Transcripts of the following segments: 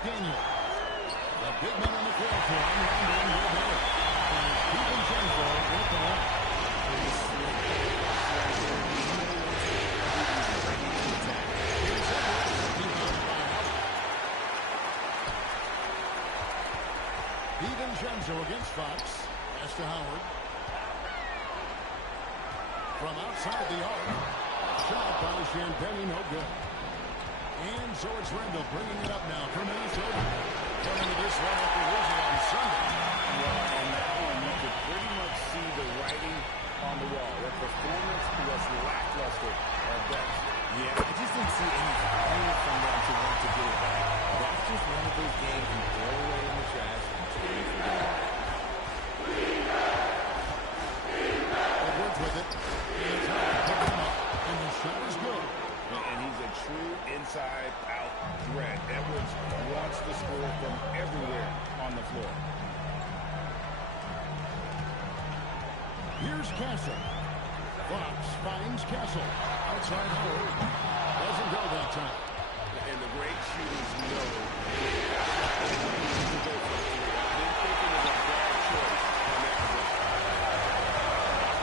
McDaniel. The big man on the floor for him. And DiVincenzo with the line. DiVincenzo against Fox. Pass to Howard. From outside the arc. Shot by Champagne, no good. And so it's Randall bringing it up now for Minnesota. Coming to this one after losing on Sunday. Well, and that one you could pretty much see the writing on the wall. Their performance was lackluster at best. Yeah, I just didn't see any fire from them to want to get it back. That's just one of those games you throw away in the trash and try to forget about it. Edwards with it. And it's hard to pick him up. And the shot is good. And he's a true inside-out threat. Edwards wants to score from everywhere on the floor. Here's Castle. Fox finds Castle. Outside Howard. Doesn't go that time. And the great shooters know to go for three. I've been thinking of a bad choice on that position.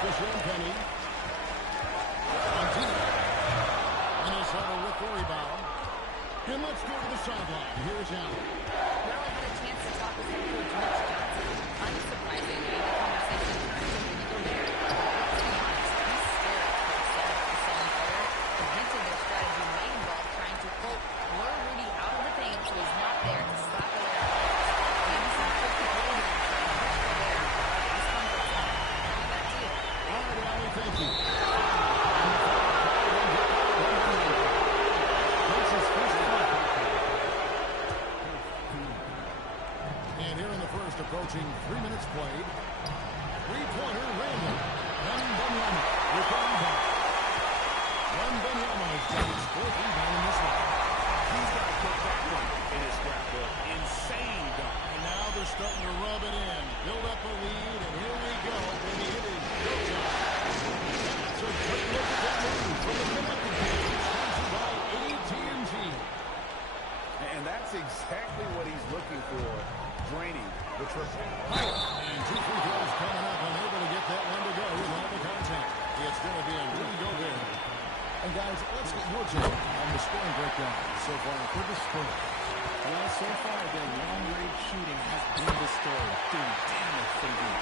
Fisher and Penny. Minnesota with the rebound. And let's go to the sideline. Here's Allen. Well, I had a chance to talk with head coach Mitch Johnson. Unsurprisingly, the conversation turned to Rudy Gobert. Let's be honest, he's scared of Coach Steph, the Suns player. He hinted their strategy may involve trying to, quote, lure Rudy out of the paint so he's not there to slap away our players. Maybe some quick ability to try and push Gobert out of his comfort zone. I'll back to you. All right, Allie, thank you. And here in the first, approaching 3 minutes played. Three-pointer, Randall. Wembanyama with the rebound. Wembanyama has got his fourth rebound in this one. He's got to put that one in his scrapbook. Insane dunk. And now they're starting to rub it in. Build up a lead, and here we go. Baby, it is showtime. That's a great look at that move from the connected game. Sponsored by AT&T. And that's exactly what he's looking for, draining the triple. And 2 free throws coming up, unable to get that one to go with all the contact. It's going to be a Rudy Gobert. And guys, let's get your take on the scoring breakdown so far for the Spurs. Well, so far, their long-range shooting has been the story, doing damage from deep.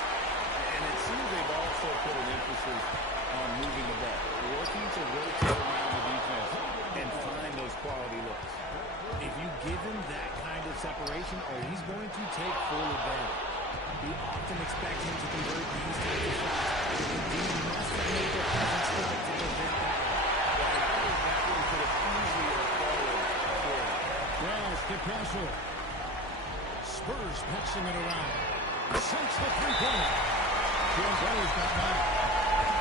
And it seems they've also put an emphasis on moving the ball, working to rotate around the defense and find those quality looks. If you give him that kind of separation, he's going to take full advantage. We often expect him to convert these types of shots. The team must have made their presence felt to prevent that. That one could have easily fallen for him. Pass to Castle. Spurs passing it around. Sinks the three-pointer. Champagne's got back.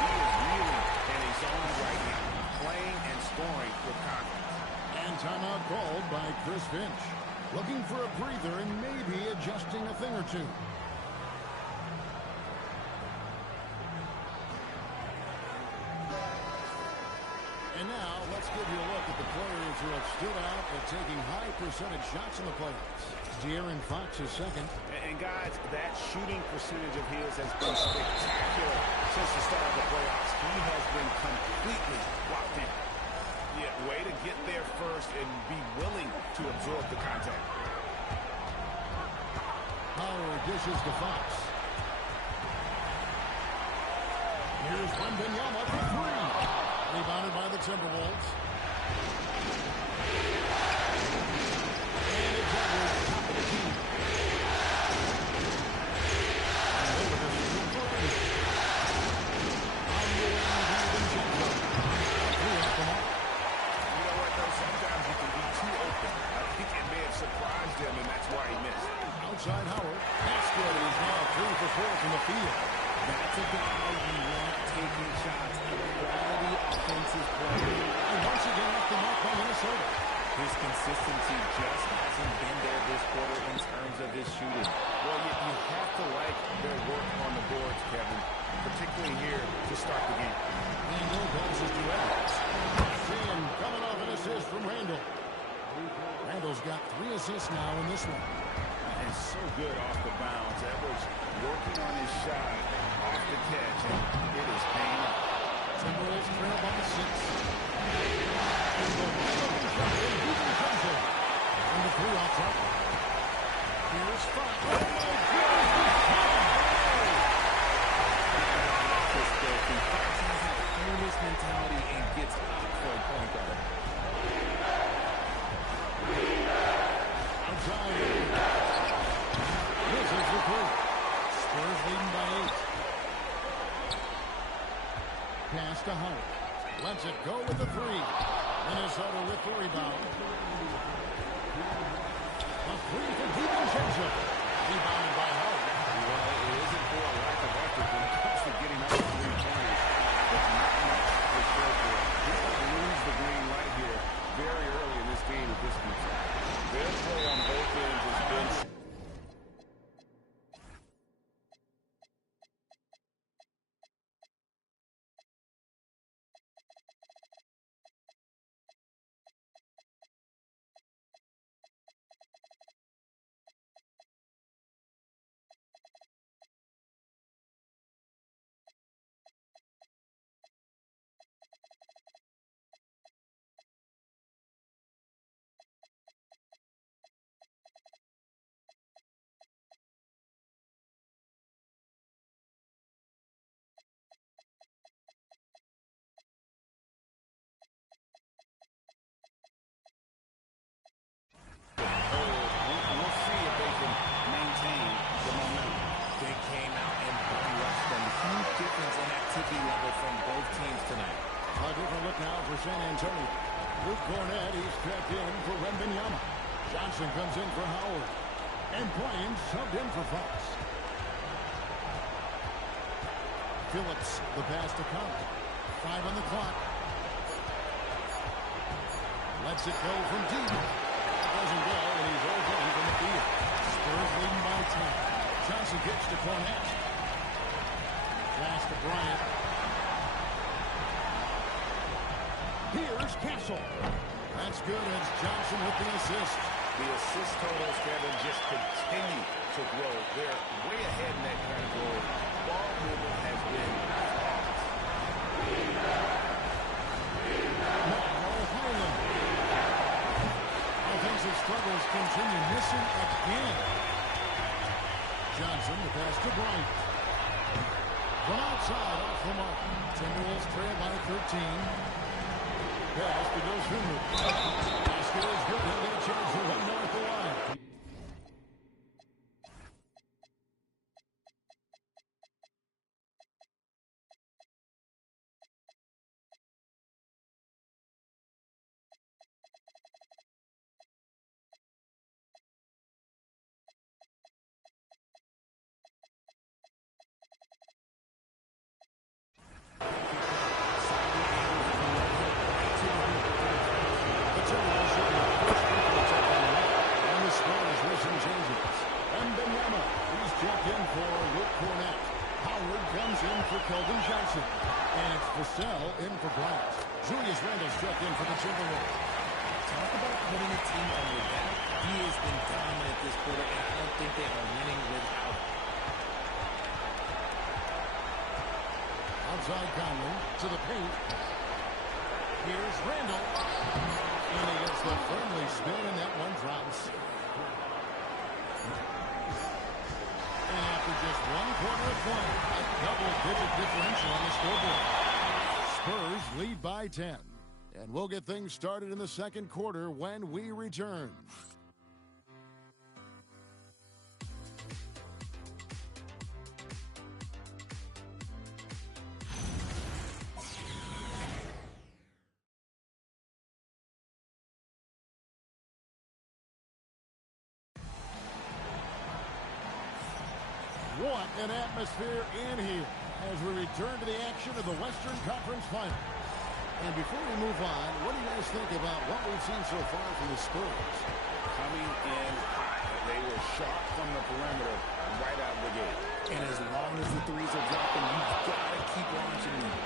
He is really in his zone right now, playing and scoring with confidence. And timeout called by Chris Finch. Looking for a breather and maybe adjusting a thing or two. And now, let's give you a look at the players who have stood out at taking high percentage shots in the playoffs. De'Aaron Fox is second. And guys, that shooting percentage of his has been spectacular since the start of the playoffs. He has been completely locked in. Yeah, way to get there first and be willing to absorb the contact. Howard dishes to Fox. Here's Wembanyama for three. Rebounded by the Timberwolves. And it's Edwards, top of the key. And over to Spurs. On the wing, DiVincenzo. Three off the mark. You know what, though? Sometimes you can be too open. I think it may have surprised him, and that's why he missed. Outside Howard. That's good. He's now 3 for 4 from the field. That's a guy you want taking shots. A quality offensive player. And once again off the mark by Minnesota. His consistency just hasn't been there this quarter in terms of his shooting. Well, you have to like their work on the boards, Kevin, particularly here to start the game. Randall passes to Edwards. Coming off an assist from Randall. Randall's got 3 assists now in this one. And so good off the bounds. Edwards working on his shot off the catch, and it is paying off. Timberwolves trail by 6. And the wide-open shot is DiVincenzo. And the 3 off target. Here's 5. Oh, my goodness. Fox has that fearless mentality and gets up for a point guard. Outside in. Misses the 3. Spurs leading by 8. Pass to Howard. Lets it go with the 3. Minnesota with the rebound. A 3 for DiVincenzo. Rebounded by Howard. Well, it isn't for a lack of effort when it comes to getting up to 3 points. But not much to show for it. Just like lose the green right here very early in this game with this defense. Their play on both ends has been... We'll see if they can maintain the momentum. They came out and rushed them. Huge difference in activity level from both teams tonight. A different look now for San Antonio. Luke Cornett, he's checked in for Wembanyama. Johnson comes in for Howard. And Plains subbed in for Fox. Phillips, the pass to Conley. 5 on the clock. Lets it go from deep. Doesn't go, and he's over from the field. Spurs leading by 10. Johnson gets to Cornett. Pass to Bryant. Here's Castle. That's good. It's Johnson with the assist. The assist totals, Kevin, just continue to grow. They're way ahead in that category. Ball movement has been flawless. Now, Highland. Offensive struggles continue. Missing again. Johnson, the pass to Bryant. From outside, off the mark. Timberwolves trail by 13. Pass to Dosunmu. Basket is good. He'll get a chance to run north the line. In for Bryant. Julius Randle's checked in for the Timberwolves. Talk about putting a team on your back. He has been dominant this quarter, and I don't think they are winning without him. Outside Conley to the paint. Here's Randle. And he gets the firmly spin, and that one drops. And after just 1 quarter of play, a double-digit differential on the scoreboard. Spurs lead by 10. And we'll get things started in the second quarter when we return. What an atmosphere in here as we return to the action of the Western Conference Final. And before we move on, what do you guys think about what we've seen so far from the Spurs? Coming in hot. They were sharp from the perimeter right out of the gate. And as long as the threes are dropping, you've got to keep launching them.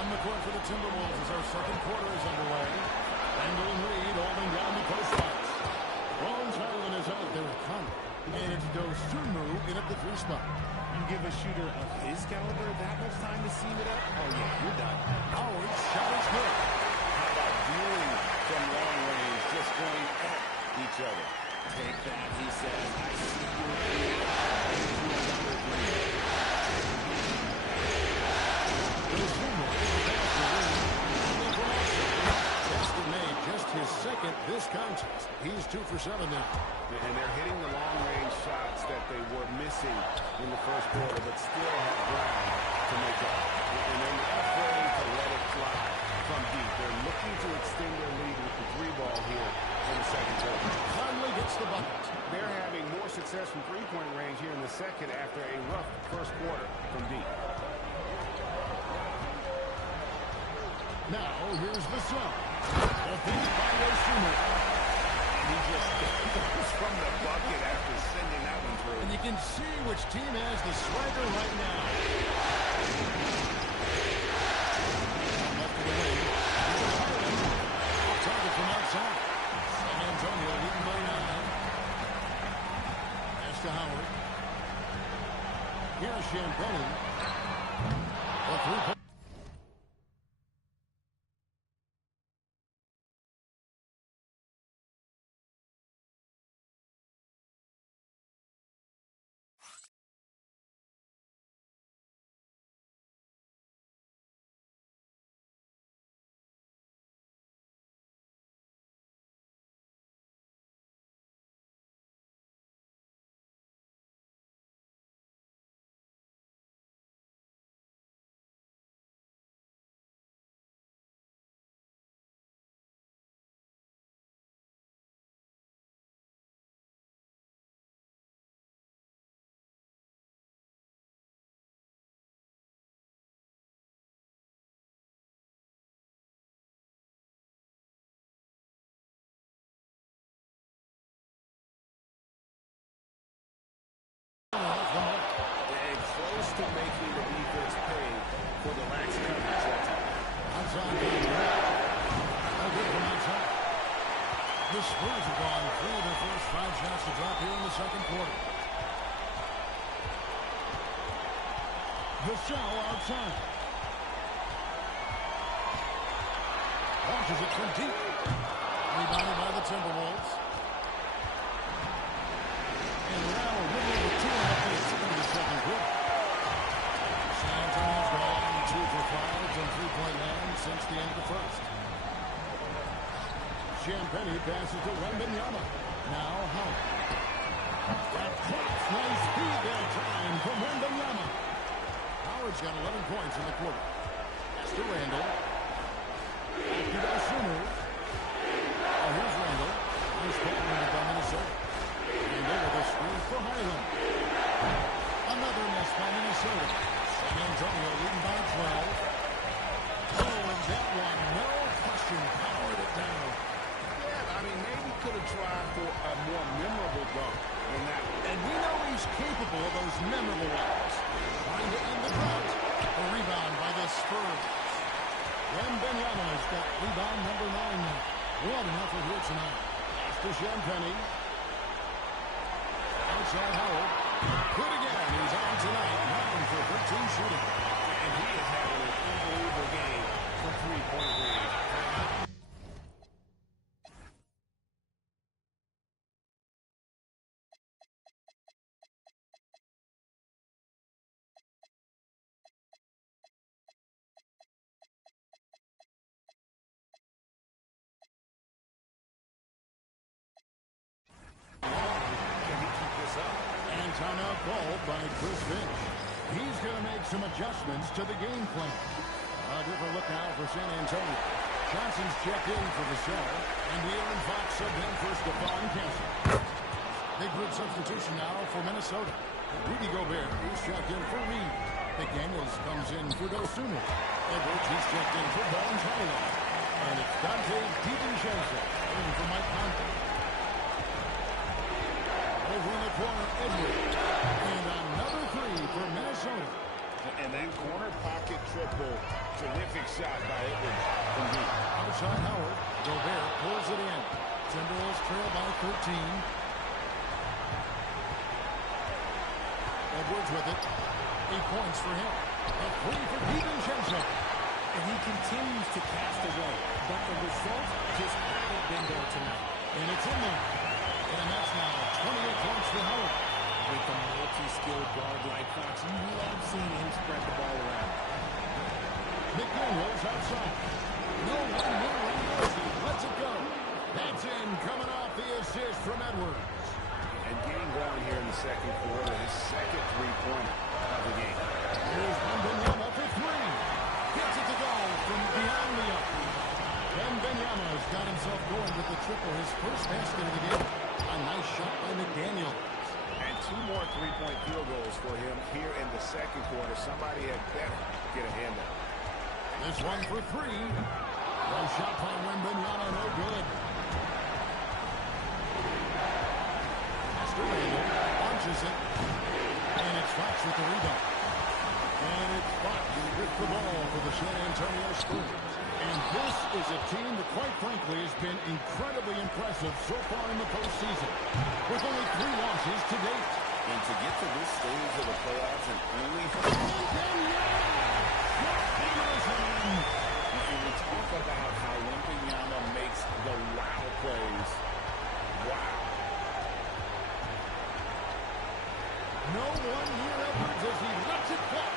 On the court for the Timberwolves as our second quarter is underway. Randle and Reed holding down the post box. Bones Highland is out there this contest. He's 2 for 7 now. And they're hitting the long-range shots that they were missing in the first quarter, but still have ground to make up. And they're not afraid to let it fly from deep. They're looking to extend their lead with the 3-ball here in the second quarter. Conley gets the bucket. They're having more success from three-point range here in the second after a rough first quarter from deep. Now, here's Vassell. The feed by Oshima. He just goes from the bucket after sending that one through. And you can see which team has the swagger right now. Left of the wing. Target from outside. San Antonio leading by 9. Pass to Howard. Here's Champagnie. A three-point. Close to making the defense pay for the lax coverage that time. Outside. No good from outside. The Spurs have gone 3 of their first 5 shots to drop here in the second quarter. Vassell outside. Launches it from deep. Rebounded by the Timberwolves. And now a little over 2.5 minutes into the second quarter. San Antonio's gone 2 for 5 from three-point land since the end of the first. Champagnie passes to Wembanyama. Now Howard. That drops. Nice speed that time from Wembanyama. Howard's got 11 points in the quarter. Pass to Randall. Back to those Sooners. Oh, here's Randall. Nice ball movement by Minnesota. And over the screen for Highland. Another miss by Minnesota. San Antonio leading by 12. Oh, and that one, no question, powered it down. Yeah, I mean, maybe could have tried for a more memorable dunk than that. And we know he's capable of those memorable ones. Trying to end the drought. A rebound by the Spurs. Wembanyama's got rebound number 9 now. What an effort here tonight. Pass to Champagnie. Outside Howard. Good again. He's on tonight. 9 for 13 shooting. And he is having an unbelievable game from three-point range. Can he keep this up? And timeout called by Chris Finch. He's going to make some adjustments to the game plan. A different look now for San Antonio. Johnson's checked in for Vassell. And De'Aaron Fox subbed in for Stephon Castle. Big grid substitution now for Minnesota. Rudy Gobert is checked in for Reed. McDaniels comes in for Dosunmu. Edwards, he's checked in for Bones Highland. And it's Dante DiVincenzo in for Mike Conley. Over in the corner, Edwards. And another 3 for Minnesota. And that corner pocket triple. Terrific shot by Edwards from deep. Outside Howard. Gobert pulls it in. Timberwolves trail by 13. Edwards with it. 8 points for him. A 3 for DiVincenzo. And he continues to cast away, but the result just hasn't been there tonight. And it's in there. And that's now 28 points for Howard. With a multi-skilled guard like Fox, you love seeing him spread the ball around. McDaniels outside. No one more. Lets it go. That's in second quarter, his second three-pointer of the game. Here's Wembanyama for three. Gets it to go from beyond the arc. Wembanyama's got himself going with the triple, his first basket of the game. A nice shot by McDaniel. And two more three-point field goals for him here in the second quarter. Somebody had better get a hand on. This one for three. No shot by Wembanyama, no good. Launches it, and it's Fox with the rebound. And it's Fox with the ball for the San Antonio Spurs. And this is a team that, quite frankly, has been incredibly impressive so far in the postseason, with only 3 losses to date. And to get to this stage of the playoffs and only... And we talk about how Wembanyama makes the wow plays. Wow. No one near Edwards as he lets it fall.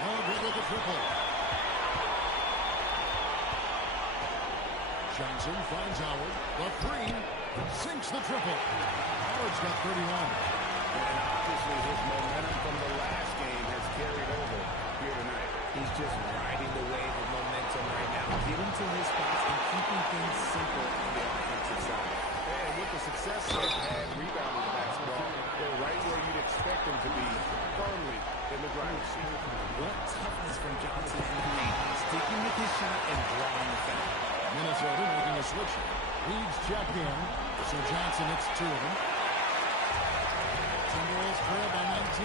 No good with the triple. Johnson finds Howard. The three sinks the triple. Howard's got 31. And obviously his momentum from the last game has carried over here tonight. He's just riding the wave of momentum right now, getting to his spots and keeping things simple on the offensive side. And with the success they've had rebounding the basketball, they're right where you'd expect them to be, firmly in the driver's seat. What toughness from Johnson and Green, sticking with his shot and drawing the foul. Minnesota making a switch. Reed's checked in, so Johnson hits 2 of them. Timberwolves trail by 19.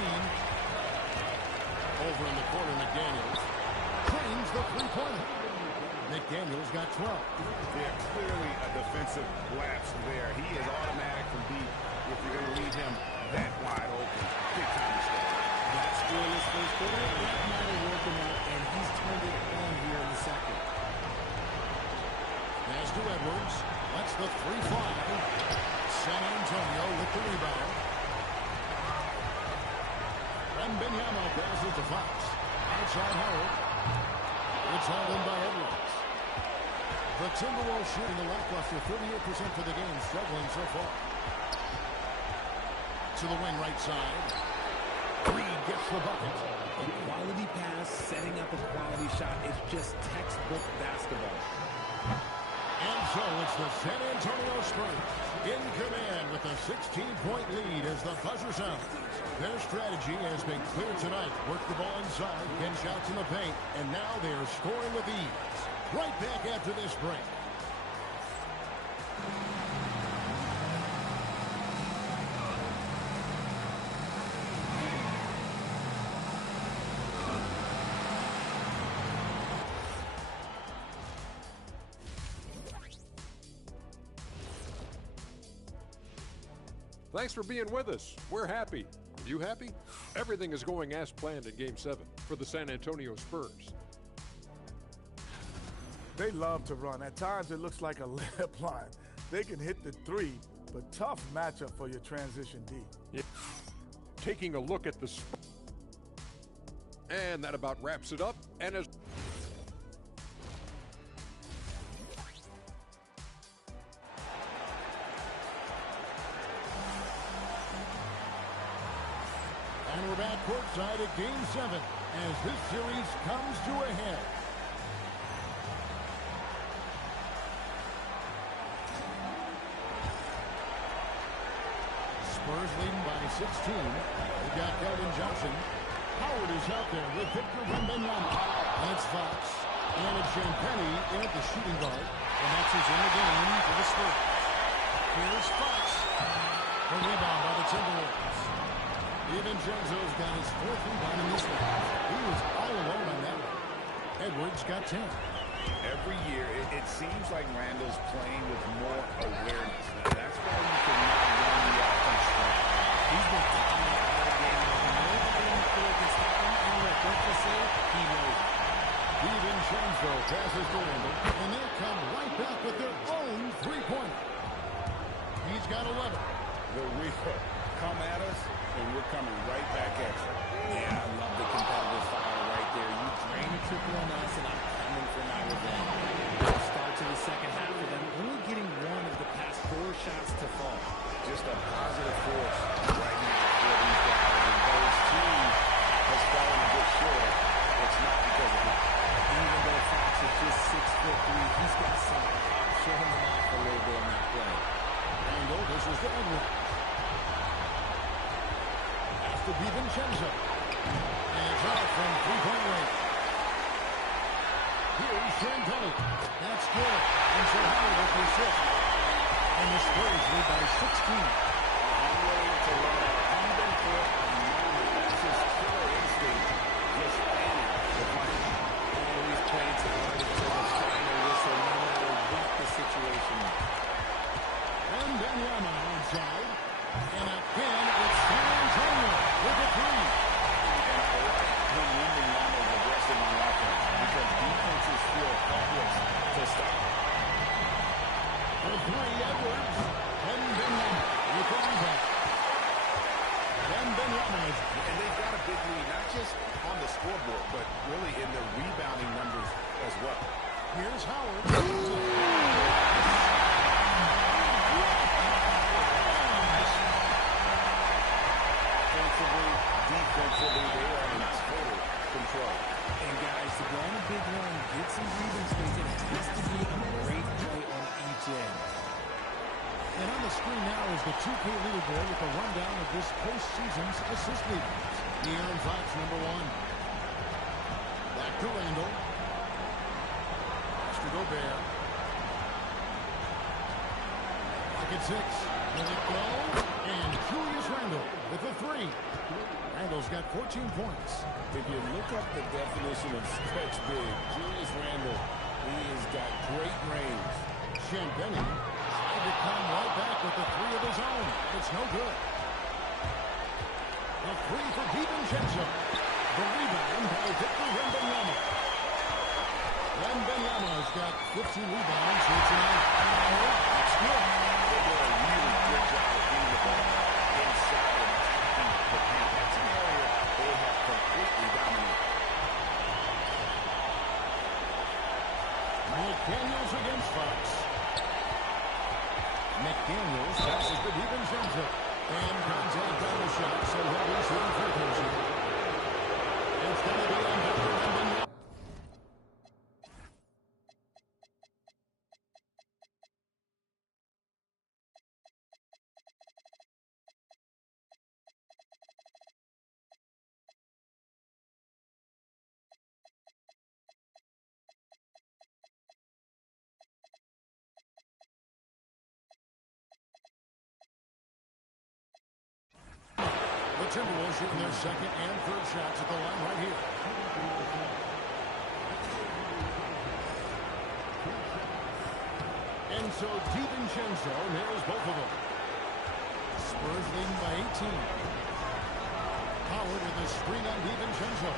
Over in the corner, McDaniels trains the three-pointer. McDaniels got 12. Yeah, clearly a defensive lapse there. He is automatic from deep if you're going to leave him that wide open. Big time mistake. That scoreless first quarter, that might have worked him out, and he's turned it on here in the second. Pass to Edwards. That's the 3-5. San Antonio with the rebound. Wembanyama passes to Fox. Outside Howard. It's held in by Edwards. The Timberwolves shooting the lackluster 38% for the game, struggling so far. To the wing right side. Reed gets the bucket. A quality pass, setting up a quality shot. It's just textbook basketball. And so it's the San Antonio Spurs in command with a 16-point lead as the buzzer sounds. Their strategy has been clear tonight. Work the ball inside, get shots in the paint, and now they are scoring with ease. Right back after this break. Thanks for being with us. We're happy. Are you happy? Everything is going as planned in Game 7 for the San Antonio Spurs. They love to run. At times, it looks like a layup line. They can hit the 3, but tough matchup for your transition D. Yeah. Taking a look at the Spurs. And that about wraps it up. And as And we're back courtside at Game 7 as this series comes to a head. Spurs leading by 16. We've got Keldon Johnson. Howard is out there with Victor Wembanyama. And it's Fox. And it's Champagnie in at the shooting guard. And that's who's in the game for the Spurs. Here's Fox. The rebound by the Timberwolves. DiVincenzo's got his 4th rebound in this one. He was all alone on that one. Edwards got 10. Every year, it seems like Randall's playing with more awareness. Now, that's why you can now run the offense strong. He's been talking about the game. Nobody on the court can stop him. And what Brooks say, he knows it. DiVincenzo passes to Randall, and they come right back with their own three-pointer. He's got 11. The wheel come at us, and we're coming right back at you. Yeah, I love the competitive fire right there. You drain a triple on us, and I'm coming for my revenge. Good start to the second half of them, only getting 1 of the past 4 shots to fall. Just a positive force right now. DiVincenzo. And it's out from three-point range. Here's Shambelli. That's good. And so Howard with the assist. And the Spurs lead by 16. I'm willing to run out even for a moment. That's his killer instinct. Just aiming to find it. Always playing to hard until the final whistle, no matter what the situation is. And Wembanyama inside. And again, it's San Antonio with a three. And I like when Wembanyama is aggressive on offense because defenses feel helpless to stop. For three, Edwards. Wembanyama with the rebound. Wembanyama is... And they've got a big lead, not just on the scoreboard, but really in their rebounding numbers as well. Here's Howard. Defensively, they are in total control. And guys, to go on a big run, get some breathing space, it has to be a great play on each end. And on the screen now is the 2K leaderboard with a rundown of this postseason's assist leaders. De'Aaron Fox, number one. Back to Randall. Pass to Gobert. Pocket six. Let it go. And Julius Randle with a three. Randle's got 14 points. If you look up the definition of stretch big, Julius Randle, he has got great range. Shambelli tried to come right back with the three of his own. It's no good. A three for DiVincenzo. The rebound by Victor Wembanyama. Wembanyama's got 15 rebounds. So it's an out. That's good. They do a really good job of being the ball inside and attacking the paint. That's an area they have completely dominated. McDaniels against Fox. McDaniels passes to DiVincenzo. And contact on the shot, so he'll be shooting free throws here. It's going to be on Victor Wembanyama. The Timberwolves shooting their second and third shots at the line right here. And so DiVincenzo nails both of them. Spurs leading by 18. Howard with a screen on DiVincenzo.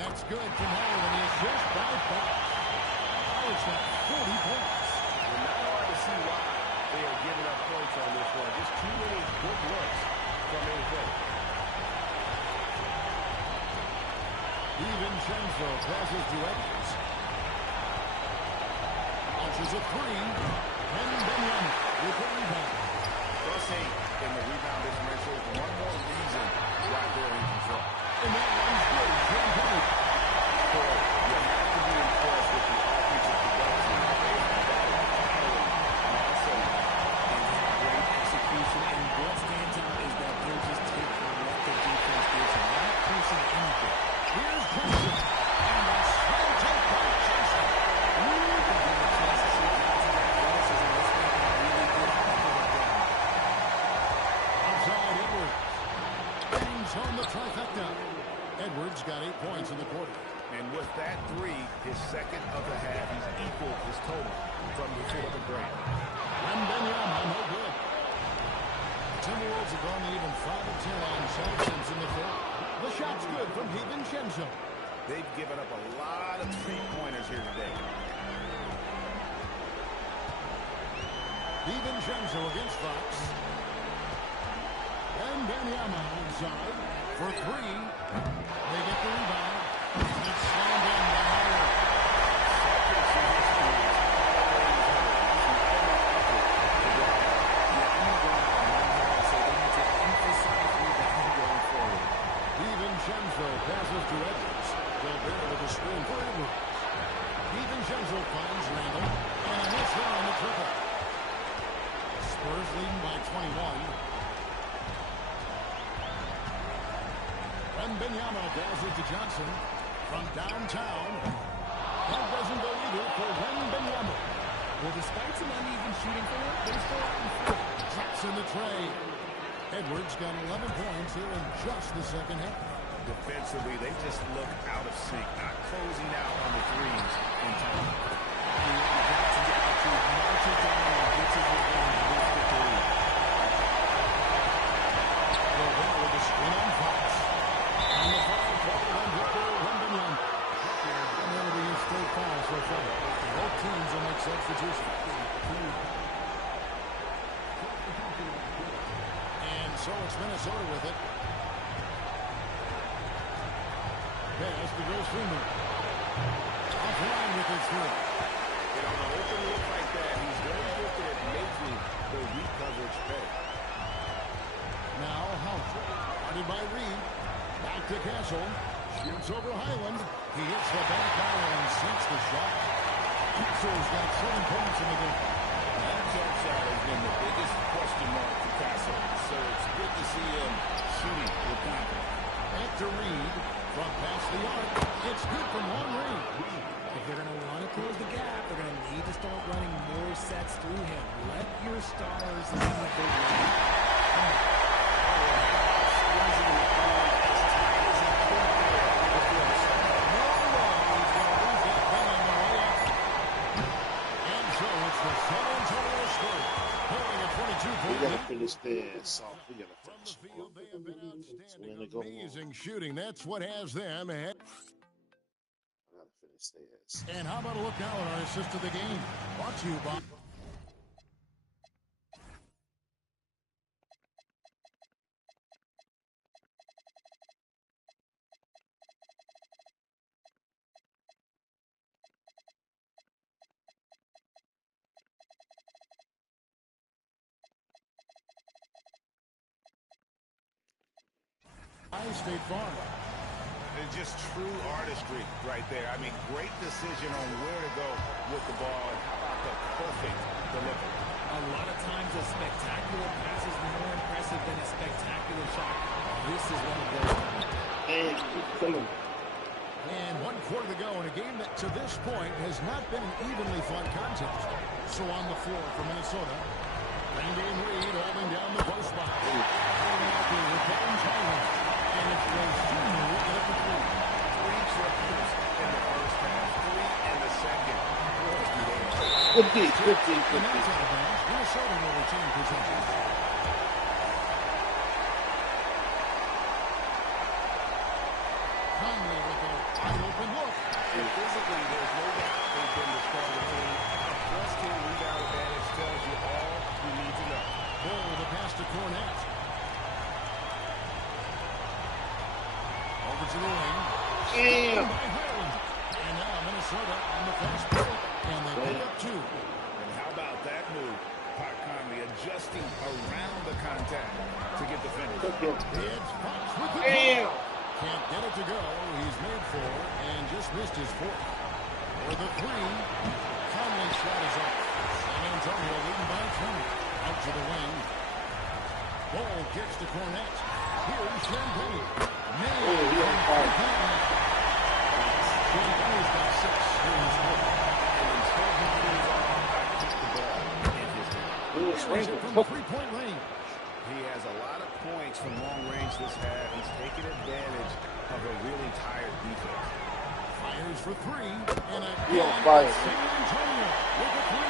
That's good from Howard, and the assist by Fox. Howard's got 40 points. Well, not hard to see why they are giving up points on this one. Just too many good looks from anything. DiVincenzo passes to Edwards. Launches a three. And Wembanyama with the rebound. Plus 8 in the rebound differential. One more reason why they're in control. And that one's good. Shambelli. So you have to be impressed with the offensive production. They have that entirely. And also, They have great execution, and what stands out is that they're just taking what the defense gives them, not pushing anything. Here's Johnson. And the slow take by Johnson. Outside Edwards. Brings home the trifecta. Edwards got 8 points in the quarter. and with that three, his second of the half, he's equaled his total from before the break. Wembanyama, no good. The Timberwolves have gone even 5 of 10 on Celtics in the fourth. The shot's good from DiVincenzo. They've given up a lot of three-pointers here today. DiVincenzo against Fox. Wembanyama inside for three. They get the rebound. It's slammed in by Howard. DiVincenzo passes to Edwards. Gobert with a screen for Edwards. DiVincenzo finds Randall. And it's there on the triple. Spurs leading by 21. Wembanyama does it to Johnson from downtown. That doesn't go either for Wembanyama. Well, despite some uneven shooting for him, they're still out in front. Drops in the tray. Edwards got 11 points here in just the second half. Defensively, they just look out of sync, not closing out on the threes in time. Marches down and gets his revenge with the three. Gobert with the screen on Fox. And the foul called on Victor Wembanyama. And that'll be his third foul so far. Both teams will make substitutions. And so it's Minnesota with it. Pass to Gross Freeman. Offline with his three. And on an open look like that, he's very gifted at making the weak coverage pay. Now House. Guarded by Reed. Back to Castle. Shoots over Highland. He hits the back iron and sinks the shot. Castle's got 7 points in the game. That jump shot has been the biggest question mark for Castle. So it's good to see him shooting with confidence. Back to Reed. From past the arc. It's good from long range. If they're going to want to close the gap, they're going to need to start running more sets through him. Let your stars lead the way. We gotta finish this off. We gotta finish off. When they go Amazing shooting. That's what has them ahead. I gotta finish this. And how about a look now at our assist of the game? Brought to you by... State Farm. It's just true artistry right there. I mean, great decision on where to go with the ball. And how about the perfect delivery? A lot of times a spectacular pass is more impressive than a spectacular shot. This is one of those times. And keep killing. And 1 quarter to go in a game that to this point has not been an evenly fought contest. So on the floor for Minnesota, Randy and Reed holding down the post box. And it's goes Junior at the 3. 3 triples in the first half, 3 in the second. Good D, good D, And good D. that's out of bounds. Minnesota will retain possession. Conley with a wide open look. And physically, there's no doubt they've been the stronger team. A plus-10 rebound advantage tells you all you need to know. Bull with a pass to Cornette. Over to the wing. Damn. By Highland. And now Minnesota on the fast break. And they pick up 2. And how about that move? Pat Conley adjusting around the contact to get the finish. It's Fox with the Damn. can't get it to go. He's made 4 and just missed his 4th. For the 3, Conley's shot is up. San Antonio leading by 20. Out to the wing. Ball kicks to Cornette. Here's Champagne. Oh, he on fire. Champagne's got 6 here in his 4th. And until he moves on, keep the ball in his hand. Ooh, it's Here's it raining. from 3-point range. He has a lot of points from long range this half. He's taking advantage of a really tired defense. Fires for 3. And He on again, fire. San Antonio with a 3.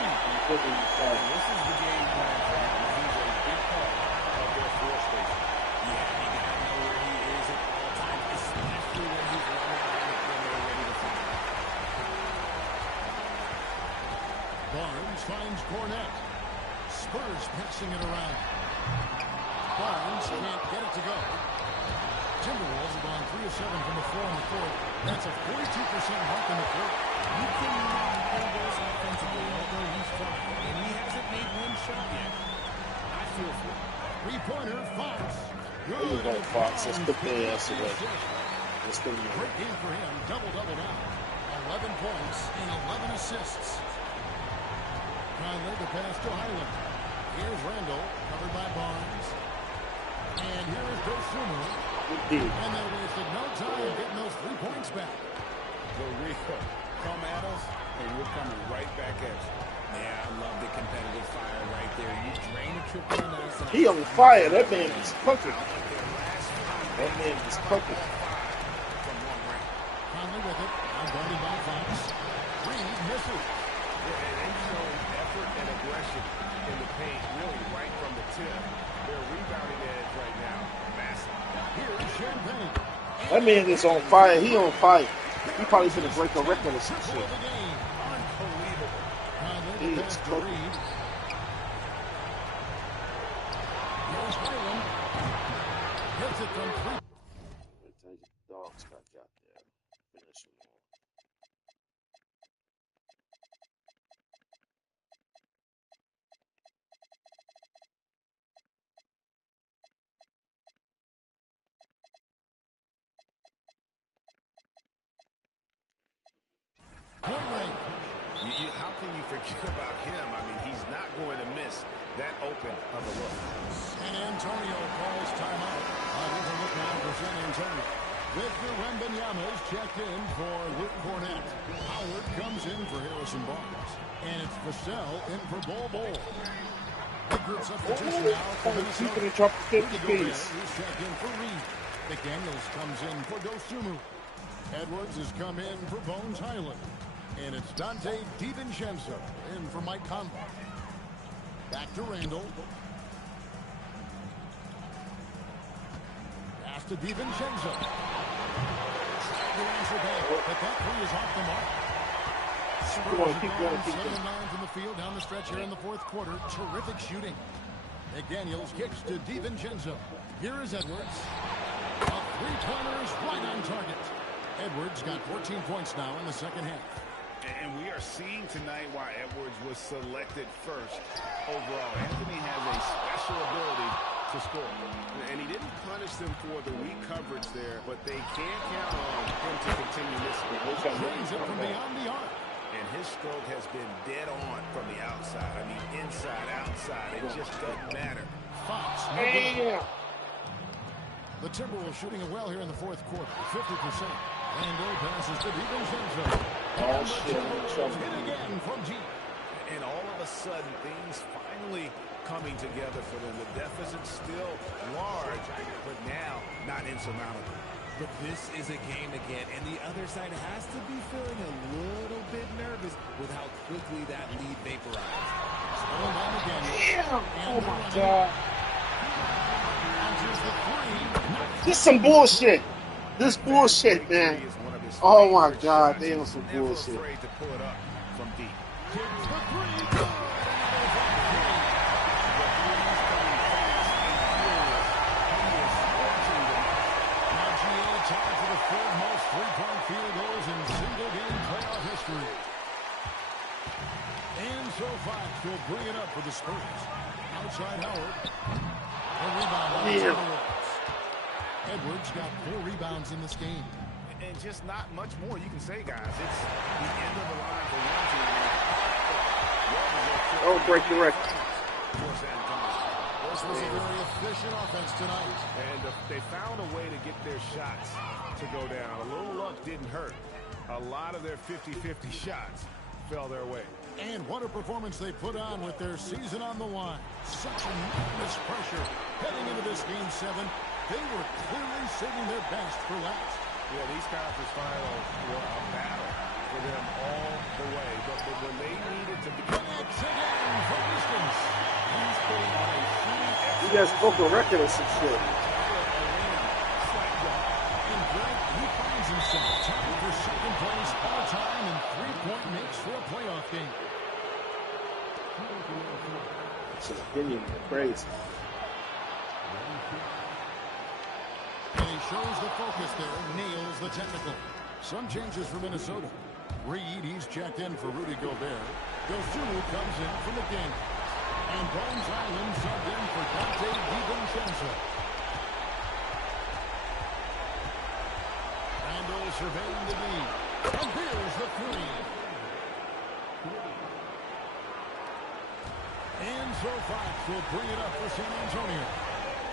And this is the game plan for him. He's a big part of their floor station. Yeah, you got to know where he is at all times, especially when he's running around when they're ready to fire. Barnes finds Cornette. Spurs passing it around. Barnes can't get it to go. Timberwolves have gone 3 of 7 from the floor in the 4th. That's a 42% mark in the 4th. You cannot play those offensively, although he's trying, and he hasn't made 1 shot yet. I feel for him. 3-pointer, Fox. There you go, Fox. Let's put their ass away. Let's put them away. Great game for him. Double-double now. 11 points and 11 assists. Conley the pass to Highland. Here's Randall, covered by Barnes. And here is Dosunmu. Indeed. And they wasted no time getting those 3 points back. The real come at us, and we're coming right back at you. Yeah, I love the competitive fire right there. You drain a triple and that's He on fire. That man is cooking. That man is cooking. Conley with it. Now guarded by Fox. Reed misses. They show effort and aggression in the paint, really right from the tip. Their rebounding edge right now, massive. Here's Champagne. That man is on fire. He on fire. He probably finna break a record or some shit. Unbelievable. Conley He pass is to cooking. Reed. Here's Highland. Hits it from 3. Dogs back out there. Finish them all. Point range. How can you forget about him? I mean, he's not going to miss that open of a look. San Antonio calls timeout. Here's a look now for San Antonio. Victor Wembanyama is checked in for Luke Cornett. Howard comes in for Harrison Barnes. And it's Vassell in for Bol. Big group substitution now for Minnesota. Keeping it drop the 50 Rudy Gobert piece. is checked in for Reed. McDaniels comes in for Dosunmu. Edwards has come in for Bones Highland. And it's Dante DiVincenzo in for Mike Conley. Back to Randall. Pass to DiVincenzo. The answer back, but that three is off the mark. Come on, keep going, keep 7-9 going. from the field down the stretch here in the fourth quarter. Terrific shooting. McDaniels kicks to DiVincenzo. Here is Edwards. A three-pointer is right on target. Edwards got 14 points now in the second half. And we are seeing tonight why Edwards was selected first overall. Anthony has a special ability to score. And he didn't punish them for the weak coverage there, but they can't count on him to continue this. Brings it from beyond the arc. And his stroke has been dead on from the outside. I mean, inside, outside. It just doesn't matter. Fox. Damn. The Timberwolves shooting it well here in the fourth quarter. 50%. Randall passes to DiVincenzo. Oh, shit. I'm in trouble. Hit again from deep. And all of a sudden, things finally coming together for them. The deficit's still large, but now not insurmountable. But this is a game again, and the other side has to be feeling a little bit nervous with how quickly that lead vaporized. Stolen down again. Damn. Oh, my God. Answers the three. This is some bullshit. This bullshit, man. Oh, my God. They on some bullshit. Never afraid to pull it up from deep. Kicks the three. Good. Now GA tied for the third most three-point field goals in single-game playoff history. And so Fox will bring it up for the Spurs. Outside Howard. A rebound on the Timberwolves. Edwards got 4 rebounds in this game. And just not much more you can say, guys. It's the end of the line for one team. Oh, break the record. This was a very efficient offense tonight. And they found a way to get their shots to go down. A little luck didn't hurt. A lot of their 50-50 shots fell their way. And what a performance they put on with their season on the line. Such enormous pressure heading into this Game 7. They were clearly saving their best for last. Yeah, these conference finals were a battle for them all the way. But when they needed to be... Connects again from distance. He's putting on a shooting You guys broke a record or some shit. And Greg, he finds himself tied for second place all-time in three-point makes for a playoff game. It's an opinion. Crazy. And he shows the focus there, nails the technical. Some changes for Minnesota. Reed, he's checked in for Rudy Gobert. Dosunmu comes in for McDaniels. And Bones Highland subbed in for Dante DiVincenzo. Randall surveying the lead. And here's the three. And so Fox will bring it up for San Antonio.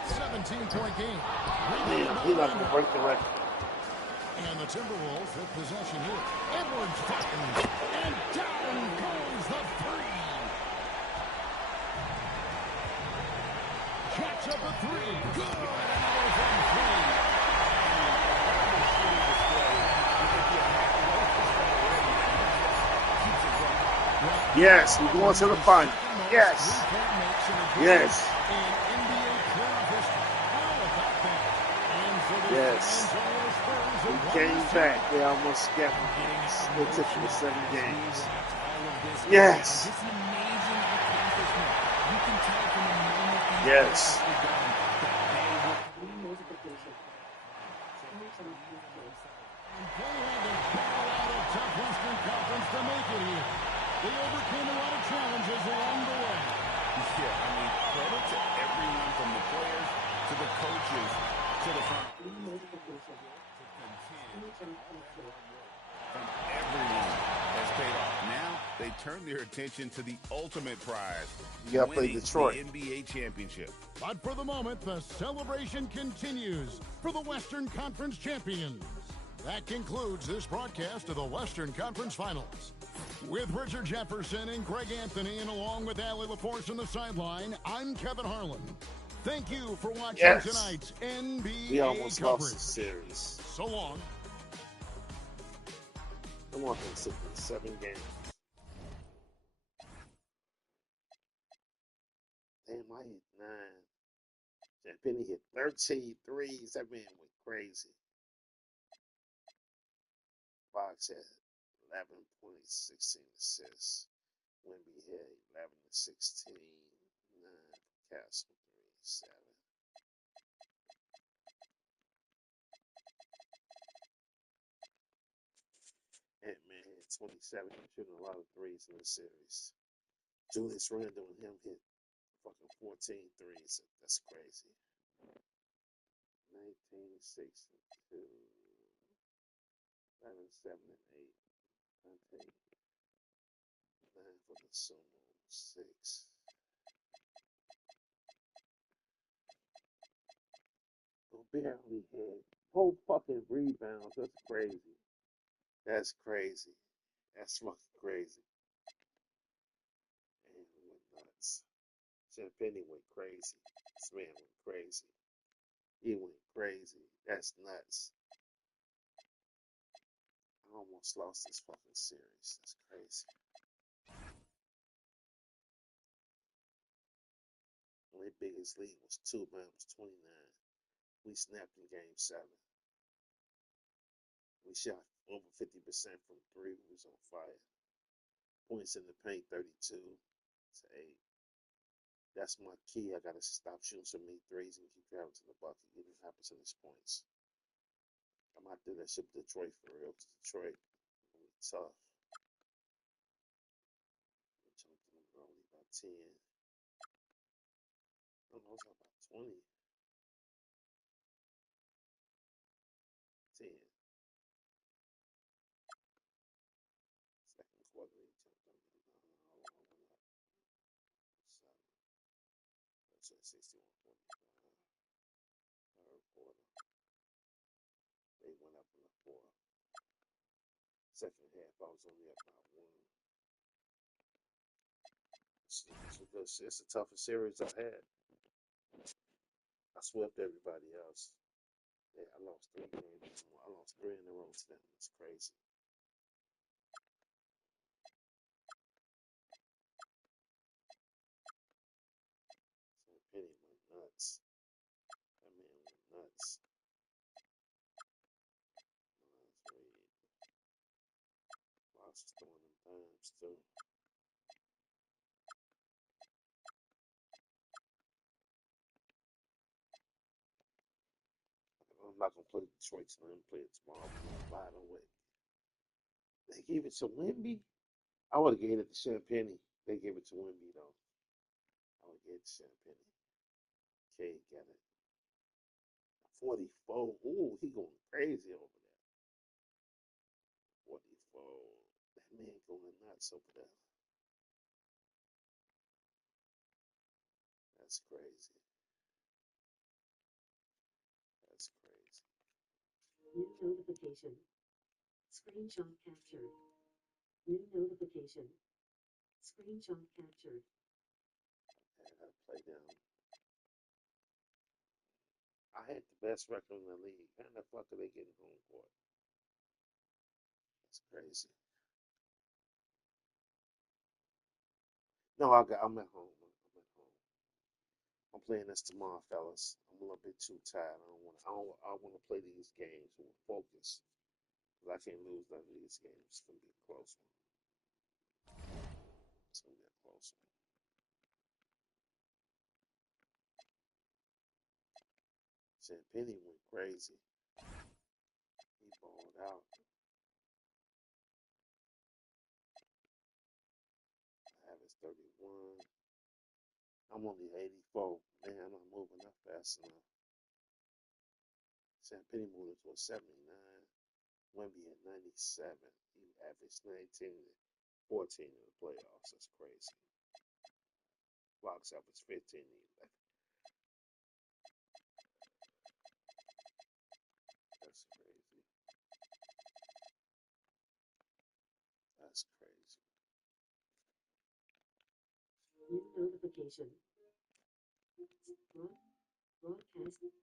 17-point game. Man, he's not going to break the record. And the Timberwolves with possession here. Edwards fires. And down goes the three. Catch up a three. Good. Another from three. Yes, we're going to the final. Yes. Yes. Yes. He came back. They almost got me. They took him to 7 games. Yes. Yes. They overcame a lot of challenges along the way. Yeah, I mean, credit to everyone from the players to the coaches to the front. From everyone has paid off. Now they turn their attention to the ultimate prize. You got to play winning Detroit. the NBA championship. But for the moment, the celebration continues for the Western Conference champions. That concludes this broadcast of the Western Conference Finals. With Richard Jefferson and Greg Anthony, and along with Allie LaForce on the sideline, I'm Kevin Harlan. Thank you for watching tonight's NBA We almost coverage. lost the series. So long. I want them to sit in 7 games. Damn, I hit 9. Penny hit 13 threes. That man went crazy. Fox had 11 points, 16 assists. Wemby had 11 to 16, 9 for Castle, 3 7. Ant-Man had 27, shooting a lot of threes in the series. Julius Randle and him hit fucking 14 threes. That's crazy. 19, 6, 2, 11, 7, and 8. 19, 9 for the Sumo, 6. Barely had 4 fucking rebounds. That's crazy. That's crazy. That's fucking crazy. And he went nuts. Champagne went crazy. This man went crazy. He went crazy. That's nuts. I almost lost this fucking series. That's crazy. My biggest lead was 2, man. It was 29. We snapped in game 7. We shot over 50% from 3. We was on fire. Points in the paint, 32 to 8. That's my key. I got to stop shooting so many threes and keep driving to the bucket. It didn't happen to these points. I might do that shit with Detroit for real. Detroit, really tough. I'm jumping only about 10. I don't know, it's about 20. 10. Second quarter, he jumped on me. That's at 61-45. Third quarter. They went up in the fourth. Second half, I was only up by 1. It's the toughest series I've had. I swept everybody else. Yeah, I lost 3 games. I lost 3 in a row to them. It's crazy. So Penny went nuts. That man went nuts. Fox is throwing them dimes too. I'm not gonna play Detroit tonight. I'm playing tomorrow. I'm gonna buy it away. They gave it to Wemby. I would have gave it to Champagne. They gave it to Wemby though. I would give it to Champagne. K got it. 44. Ooh, he going crazy over there. 44. That man going nuts over there. That's crazy. New notification. Screenshot captured. New notification. Screenshot captured. And I play down. I had the best record in the league. How the fuck are they getting home court? That's crazy. No, I'm at home. I'm at home. I'm playing this tomorrow, fellas. I'm a little bit too tired. I want to play these games with focus. Because I can't lose none of these games. It's gonna be a close one. It's gonna be a close one. Penny went crazy. He balled out. I have his 31. I'm only 84. Man, I'm not moving up fast enough. Penny moved to a 79. Wemby at 97. He averaged 19 and 14 in the playoffs. That's crazy. Blocks averaged 15 and 11. That's crazy. That's crazy. New notification. Broadcast